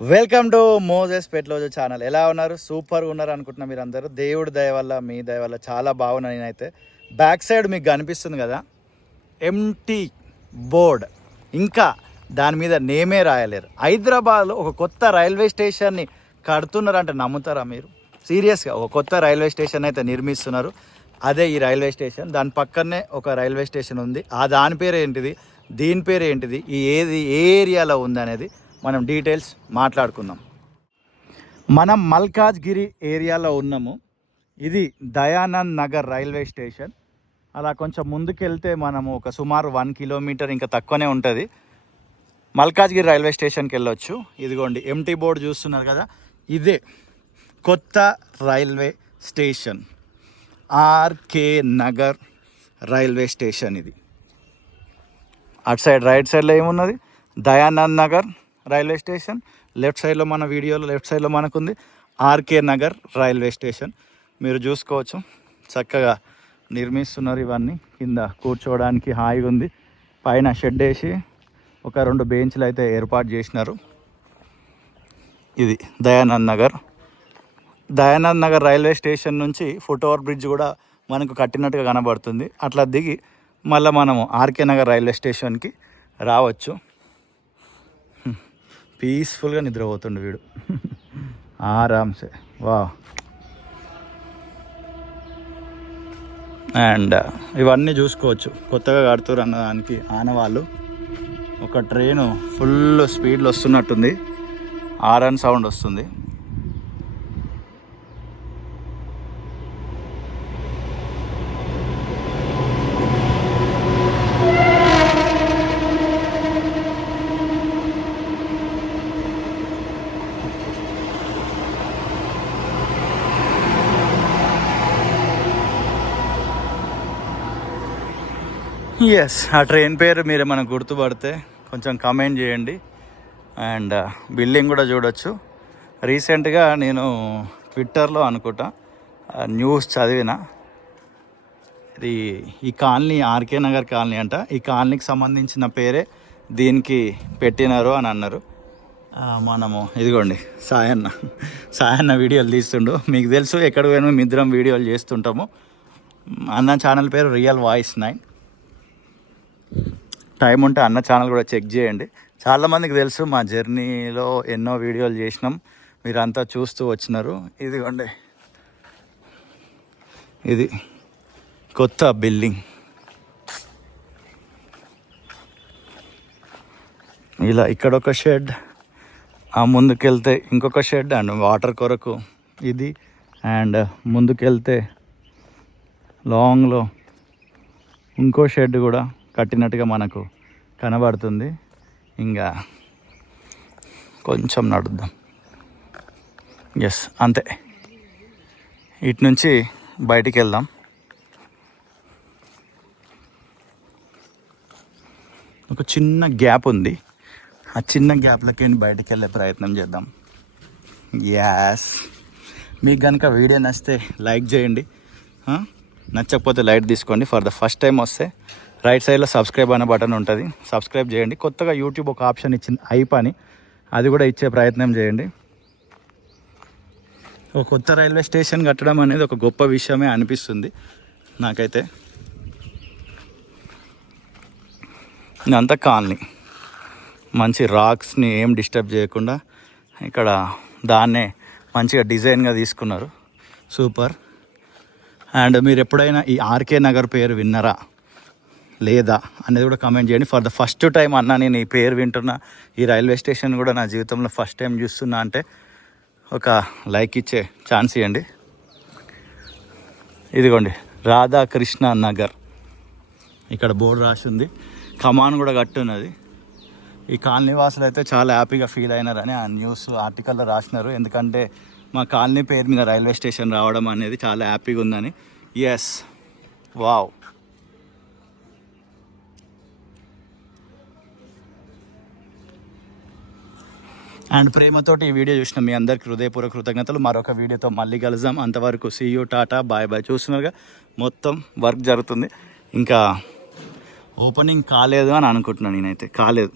Welcome to Moses పెట్లోజు channel. ఎలా ఉన్నారు? సూపర్గా ఉన్నారు అనుకుంటున్నా మీరు అందరూ. దేవుడి దయ వల్ల, మీ దయ వల్ల చాలా బాగున్నా. నేనైతే బ్యాక్ సైడ్ మీకు కనిపిస్తుంది కదా, ఎంటీ బోర్డ్, ఇంకా దాని మీద నేమే రాయలేరు. హైదరాబాద్లో ఒక కొత్త రైల్వే స్టేషన్ని కడుతున్నారంటే నమ్ముతారా మీరు? సీరియస్గా ఒక కొత్త రైల్వే స్టేషన్ అయితే నిర్మిస్తున్నారు. అదే ఈ రైల్వే స్టేషన్. దాని పక్కనే ఒక రైల్వే స్టేషన్ ఉంది. దాని పేరు ఏంటిది, దీని పేరు ఏంటిది, ఏ ఏరియాలో ఉంది అనేది మనం డీటెయిల్స్ మాట్లాడుకుందాం. మనం మల్కాజ్గిరి ఏరియాలో ఉన్నాము. ఇది దయానంద్ నగర్ రైల్వే స్టేషన్. అలా కొంచెం ముందుకెళ్తే మనము ఒక సుమారు 1 కిలోమీటర్ ఇంకా తక్కువనే ఉంటుంది, మల్కాజ్గిరి రైల్వే స్టేషన్కి వెళ్ళొచ్చు. ఇదిగోండి ఎంటీ బోర్డు చూస్తున్నారు కదా, ఇదే కొత్త railway station, RK Nagar railway station. ఇది అటు సైడ్ రైట్ సైడ్లో ఏమున్నది, Dayanand Nagar railway station. Left సైడ్లో మన వీడియోలో లెఫ్ట్ సైడ్లో మనకుంది ఆర్కే నగర్ రైల్వే స్టేషన్. మీరు చూసుకోవచ్చు, చక్కగా నిర్మిస్తున్నారు. ఇవన్నీ కింద కూర్చోవడానికి హాయిగా ఉంది. పైన షెడ్ వేసి ఒక 2 బెంచ్లు అయితే ఏర్పాటు చేసినారు. ఇది దయానంద్ నగర్. దయానంద్ నగర్ రైల్వే స్టేషన్ నుంచి ఫుట్ ఓవర్ బ్రిడ్జ్ కూడా మనకు కట్టినట్టుగా కనబడుతుంది. అట్లా దిగి మళ్ళీ మనము ఆర్కే నగర్ రైల్వే స్టేషన్కి రావచ్చు. పీస్ఫుల్గా నిద్రపోతుండు వీడు ఆరామ్సే. వా. అండ్ ఇవన్నీ చూసుకోవచ్చు, కొత్తగా కడుతురు అన్నదానికి ఆనవాళ్ళు. ఒక ట్రైను ఫుల్ స్పీడ్లో వస్తున్నట్టుంది, హారన్ సౌండ్ వస్తుంది. ఎస్, ఆ ట్రైన్ పేరు మీరు ఏమైనా గుర్తుపడితే కొంచెం కామెంట్ చేయండి. అండ్ బిల్డింగ్ కూడా చూడొచ్చు. రీసెంట్గా నేను ట్విట్టర్లో అనుకుంటా న్యూస్ చదివిన, ఇది ఈ కాలనీ ఆర్కే నగర్ కాలనీ అంట. ఈ కాలనీకి సంబంధించిన పేరే దీనికి పెట్టినారు అని అన్నారు. మనము ఇదిగోండి సాయన్న వీడియోలు తీస్తుండు. మీకు తెలుసు, ఎక్కడ పోయినా మిద్దరం వీడియోలు చేస్తుంటాము. అన్న ఛానల్ పేరు రియల్ వాయిస్ 9. టైం ఉంటే అన్న ఛానల్ కూడా చెక్ చేయండి. చాలామందికి తెలుసు, మా జర్నీలో ఎన్నో వీడియోలు చేసినాం, మీరంతా చూస్తూ వచ్చినారు. ఇదిగోండి, ఇది కొత్త బిల్డింగ్. ఇలా ఇక్కడ ఒక షెడ్, ఆ ముందుకెళ్తే ఇంకొక షెడ్ అండ్ వాటర్ కొరకు ఇది. అండ్ ముందుకెళ్తే లాంగ్లో ఇంకో షెడ్ కూడా కట్టినట్టుగా మనకు కనబడుతుంది. ఇంకా కొంచెం నడుద్దాం. ఎస్, అంతే. ఇటు నుంచి బయటికి వెళ్దాం. ఒక చిన్న గ్యాప్ ఉంది, ఆ చిన్న గ్యాప్లోకి బయటికి వెళ్ళే ప్రయత్నం చేద్దాం. యాస్, మీకు కనుక వీడియో నచ్చితే లైక్ చేయండి, నచ్చకపోతే లైట్ తీసుకోండి. ఫర్ ద ఫస్ట్ టైం వస్తే రైట్ సైడ్లో సబ్స్క్రైబ్ అనే బటన్ ఉంటుంది, సబ్స్క్రైబ్ చేయండి. కొత్తగా యూట్యూబ్ ఒక ఆప్షన్ ఇచ్చింది, హైప్ అని, అది కూడా ఇచ్చే ప్రయత్నం చేయండి. ఒక కొత్త రైల్వే స్టేషన్ కట్టడం అనేది ఒక గొప్ప విషయమే అనిపిస్తుంది నాకైతే. ఇదంతా కాలనీ, మంచి రాక్స్ని ఏం డిస్టర్బ్ చేయకుండా ఇక్కడ దాన్నే మంచిగా డిజైన్గా తీసుకున్నారు. సూపర్. అండ్ మీరు ఎప్పుడైనా ఈ ఆర్కే నగర్ పేరు విన్నారా లేదా అనేది కూడా కామెంట్ చేయండి. ఫర్ ద ఫస్ట్ టైం అన్నా నేను ఈ పేరు వింటున్నా, ఈ రైల్వే స్టేషన్ కూడా నా జీవితంలో ఫస్ట్ టైం చూస్తున్నా అంటే ఒక లైక్ ఇచ్చే ఛాన్స్ ఇవ్వండి. ఇదిగోండి రాధాకృష్ణ నగర్, ఇక్కడ బోర్డు రాసి ఉంది, కమాన్ కూడా కట్టున్నది. ఈ కాలనీ వాసులు అయితే చాలా హ్యాపీగా ఫీల్ అయినారని ఆ న్యూస్ ఆర్టికల్లో రాసినారు. ఎందుకంటే మా కాలనీ పేరు మీద రైల్వే స్టేషన్ రావడం అనేది చాలా హ్యాపీగా ఉందని. Yes, wow. అండ్ ప్రేమతోటి ఈ వీడియో చూసిన మీ అందరికి హృదయపూర్వక కృతజ్ఞతలు. మరొక వీడియోతో మళ్ళీ కలుద్దాం. అంతవరకు see you, tata, bye bye. చూస్తున్నారుగా మొత్తం వర్క్ జరుగుతుంది, ఇంకా ఓపెనింగ్ కాలేదు అని అనుకుంటున్నాను నేనైతే. కాలేదు.